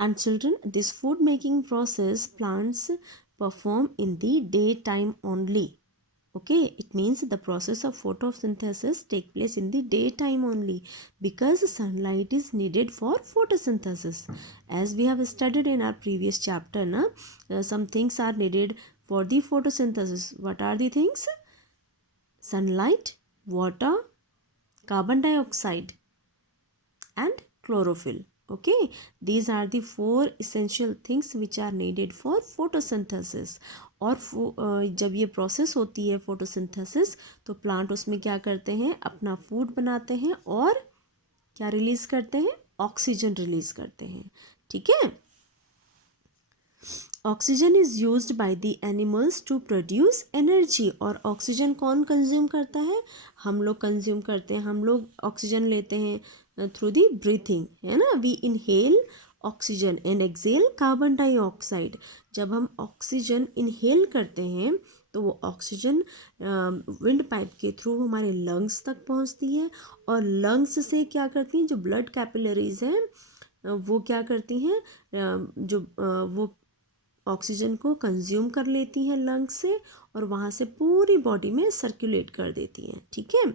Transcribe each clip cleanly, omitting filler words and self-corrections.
And children, this food making process plants perform in the daytime only. Okay, it means the process of photosynthesis take place in the daytime only because sunlight is needed for photosynthesis. As we have studied in our previous chapter, some things are needed for the photosynthesis. What are the things? Sunlight, water, carbon dioxide, and chlorophyll. Okay, these are the four essential things which are needed for photosynthesis. और जब ये process होती है photosynthesis तो plant उसमें क्या करते हैं, अपना फूड बनाते हैं और क्या रिलीज करते हैं, ऑक्सीजन रिलीज करते हैं. ठीक है. Oxygen is used by the animals to produce energy. और ऑक्सीजन कौन कंज्यूम करता है, हम लोग कंज्यूम करते हैं. हम लोग ऑक्सीजन लेते हैं थ्रू द ब्रीथिंग, है ना. We inhale oxygen and exhale carbon dioxide. जब हम ऑक्सीजन इनहेल करते हैं तो वो ऑक्सीजन विंड पाइप के थ्रू हमारे लंग्स तक पहुंचती है और लंग्स से क्या करती हैं, जो ब्लड कैपिलरीज हैं वो क्या करती हैं, वो ऑक्सीजन को कंज्यूम कर लेती हैं लंग्स से और वहाँ से पूरी बॉडी में सर्कुलेट कर देती हैं. ठीक है.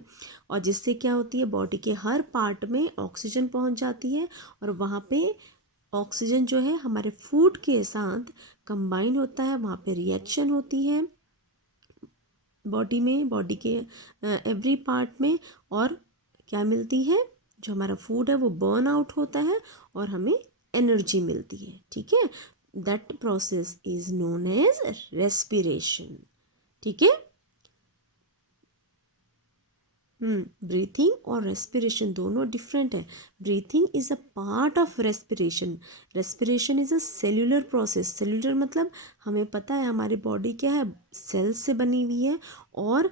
और जिससे क्या होती है, बॉडी के हर पार्ट में ऑक्सीजन पहुँच जाती है और वहाँ पे ऑक्सीजन जो है हमारे फूड के साथ कंबाइन होता है. वहाँ पे रिएक्शन होती है बॉडी में, बॉडी के एवरी पार्ट में, और क्या मिलती है, जो हमारा फूड है वो बर्न आउट होता है और हमें एनर्जी मिलती है. ठीक है. That process is known as respiration. ठीक है. ब्रीथिंग और रेस्पिरेशन दोनों डिफरेंट है. Breathing is a part of respiration. Respiration is a cellular process. Cellular मतलब हमें पता है हमारी बॉडी क्या है, सेल्स से बनी हुई है. और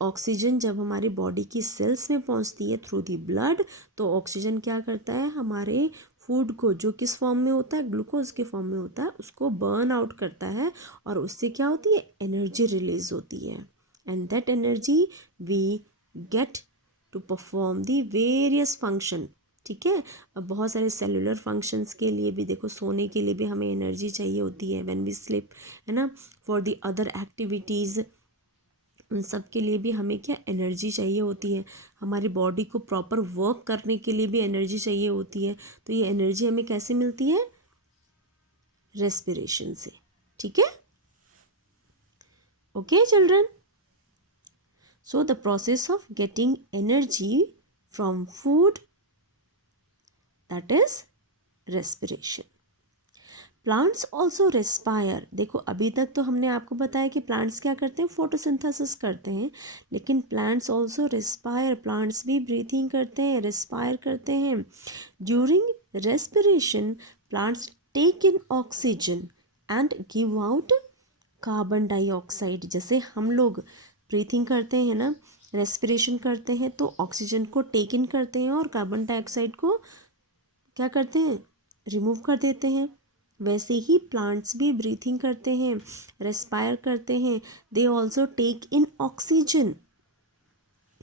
ऑक्सीजन जब हमारी बॉडी की सेल्स में पहुंचती है थ्रू दी ब्लड, तो ऑक्सीजन क्या करता है, हमारे फूड को, जो किस फॉर्म में होता है, ग्लूकोज के फॉर्म में होता है, उसको बर्न आउट करता है और उससे क्या होती है, एनर्जी रिलीज होती है. And that energy we get to perform the various function. ठीक है. अब बहुत सारे सेलुलर फंक्शंस के लिए भी देखो, सोने के लिए भी हमें एनर्जी चाहिए होती है व्हेन वी स्लीप, है ना. फॉर दी अदर एक्टिविटीज़, उन सब के लिए भी हमें क्या, एनर्जी चाहिए होती है. हमारी बॉडी को प्रॉपर वर्क करने के लिए भी एनर्जी चाहिए होती है. तो ये एनर्जी हमें कैसे मिलती है, रेस्पिरेशन से. ठीक है. Okay children. So the process of getting energy from food, that is respiration. Plants also respire. देखो अभी तक तो हमने आपको बताया कि प्लांट्स क्या करते हैं, फोटोसिंथेसिस करते हैं, लेकिन प्लांट्स ऑल्सो रेस्पायर. प्लांट्स भी ब्रीथिंग करते हैं, रेस्पायर करते हैं. During respiration plants take in oxygen and give out carbon dioxide. जैसे हम लोग ब्रीथिंग करते हैं ना, रेस्पिरेशन करते हैं, तो ऑक्सीजन को टेक इन करते हैं और कार्बन डाइऑक्साइड को क्या करते हैं, रिमूव कर देते हैं. वैसे ही प्लांट्स भी ब्रीथिंग करते हैं, रेस्पायर करते हैं. They also take in oxygen.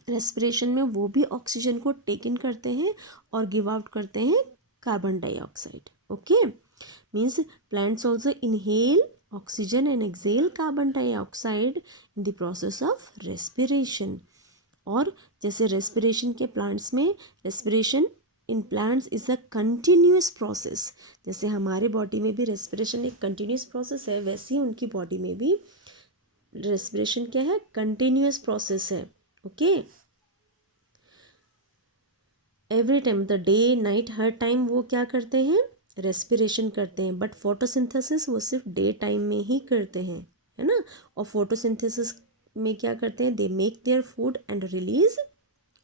Respiration में वो भी ऑक्सीजन को टेक इन करते हैं और गिव आउट करते हैं carbon dioxide. Okay. Means plants also inhale oxygen and exhale carbon dioxide in the process of respiration. और जैसे respiration के plants में, respiration in plants is a continuous process. जैसे हमारे बॉडी में भी respiration एक continuous process है, वैसे ही उनकी बॉडी में भी respiration क्या है, continuous process है. Okay. every time the day night her time वो क्या करते हैं, रेस्पिरेशन करते हैं. बट फोटोसिंथेसिस वो सिर्फ डे टाइम में ही करते हैं, है ना. और फोटोसिंथेसिस में क्या करते हैं, they make their food and release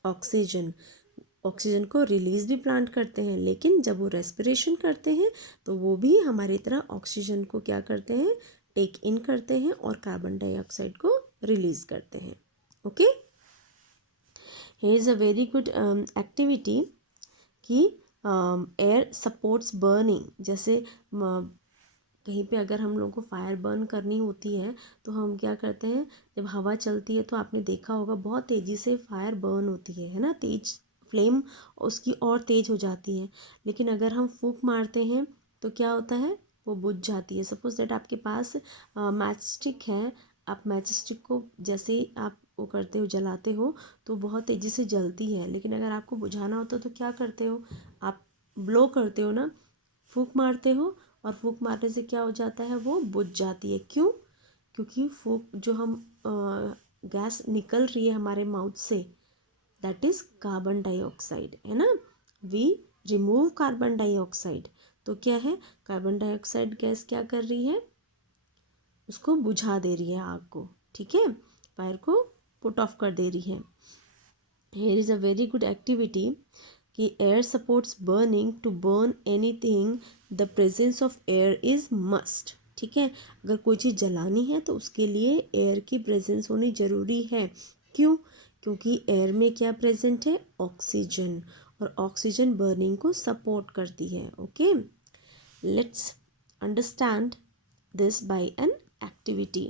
oxygen. Oxygen को रिलीज भी प्लांट करते हैं, लेकिन जब वो रेस्पिरेशन करते हैं तो वो भी हमारी तरह ऑक्सीजन को क्या करते हैं, टेक इन करते हैं और कार्बन डाइऑक्साइड को रिलीज करते हैं. Okay. Here is a very good activity कि एयर सपोर्ट्स बर्निंग. जैसे कहीं पे अगर हम लोगों को फायर बर्न करनी होती है तो हम क्या करते हैं, जब हवा चलती है तो आपने देखा होगा बहुत तेज़ी से फायर बर्न होती है ना, तेज फ्लेम उसकी और तेज़ हो जाती है. लेकिन अगर हम फूंक मारते हैं तो क्या होता है, वो बुझ जाती है। सपोज दैट आपके पास मैच स्टिक है, आप मैच स्टिक को जैसे ही आप वो करते हो, जलाते हो, तो बहुत तेज़ी से जलती है। लेकिन अगर आपको बुझाना होता तो क्या करते हो, आप ब्लो करते हो ना, फूंक मारते हो, और फूंक मारने से क्या हो जाता है, वो बुझ जाती है। क्यों? क्योंकि फूंक जो हम गैस निकल रही है हमारे माउथ से, दैट इज कार्बन डाइऑक्साइड, है ना। वी रिमूव कार्बन डाइऑक्साइड, तो क्या है, कार्बन डाइऑक्साइड गैस क्या कर रही है, उसको बुझा दे रही है आग को, ठीक है, फायर को पुट ऑफ कर दे रही है। Here is a very good activity कि air supports burning, to burn anything the presence of air is must, ठीक है। अगर कोई चीज़ जलानी है तो उसके लिए एयर की प्रेजेंस होनी ज़रूरी है। क्यों? क्योंकि एयर में क्या प्रेजेंट है, ऑक्सीजन, और ऑक्सीजन बर्निंग को सपोर्ट करती है। Okay, let's understand this by an activity.